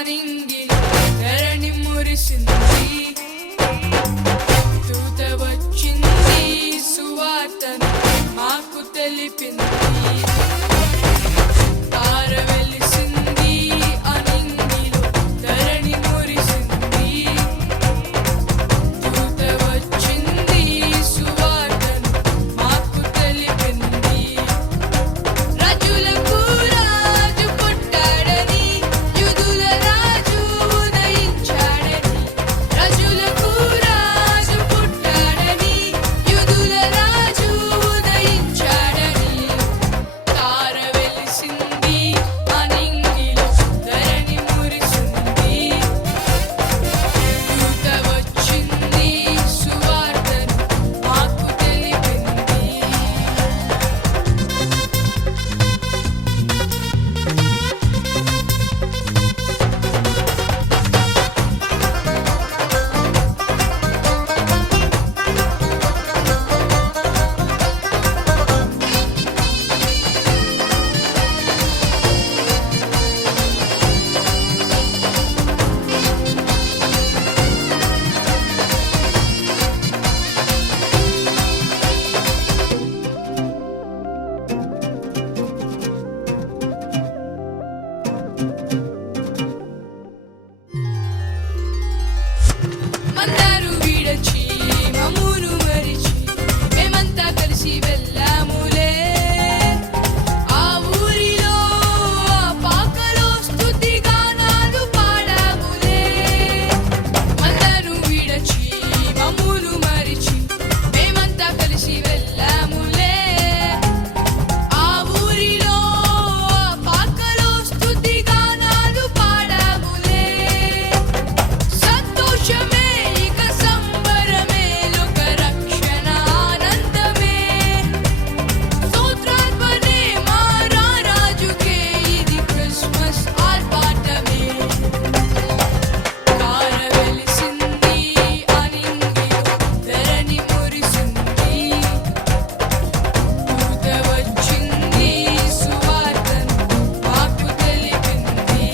ఆనింగిలో ధరణి మురిసింది. దూత వచ్చింది, సువార్తను మాకు తెలిపింది. తార వెలిసింది, ఆనింగిలో ధరణి మురిసింది. దూత వచ్చింది, సువార్తను మాకు తెలిపింది. రాజులకు రాజు పుట్టాడని, యూదుల రాజు ఉదయించాడని. రాజులకు రాజు పుట్టాడని, యూదుల రాజు ఉదయించాడని. తార వెలిసింది, ఆనింగిలో ధరణి మురిసింది. దూత వచ్చింది, సువార్తను మాకు తెలిపింది. మందారు విడచి మమ్మును మరిచి మేమంతా కలిసి వెళ్ళాములే. ఆ ఊరిలో ఆ పాకలో స్తుతి గానాలు పాడాములే. మందారు విడచి మమ్మును మరిచి మేమంతా కలిసి వెళ్ళాములే. ఆ ఊరిలో ఆ పాకలో స్తుతి గానాలు పాడాములే. సంతోషమే ఇక సంబరమే, లోక రక్షణ ఆనందమే. స్తోత్రార్పణే మా రాజుకే, ఇది క్రిస్మస్ ఆర్భాటమే. తార వెలిసింది, ఆనింగిలో ధరణి మురిసింది. దూత వచ్చింది, సువార్తను మాకు తెలిపింది.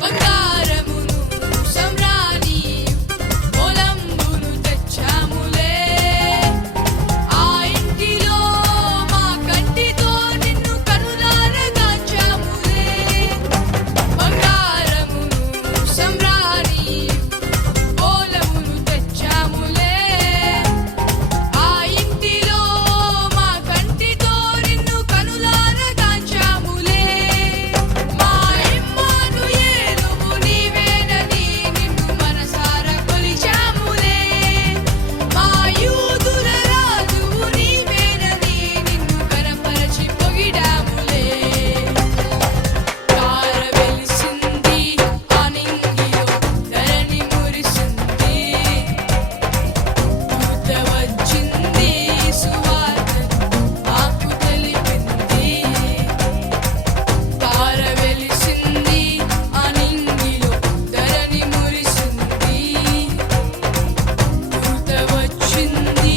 బంగారమును సమ్రాణి పొలంబును తెచ్చాములే. ఆ ఇంటిలో మా కంటితో నిన్ను కనులారా గాంచాములే. బంగారమును సమ్రాణి పొలమును తెచ్చాములే. ఆ ఇంటిలో మా కంటితో నిన్ను కనులారా గాంచాములే. మా ఇమ్మానుయేలువు నీవేనని నిన్ను మనసారా కొలిచాములే. మా యూదుల రాజువు నీవేనని నిన్ను కనపరచి పొగిడాములే. తార వెలిసింది, ఆనింగిలో ధరణి మురిసింది. దూత వచ్చింది, సువార్తను మాకు తెలిపింది. తార వెలిసింది, ఆనింగిలో ధరణి మురిసింది. దూత వచ్చింది,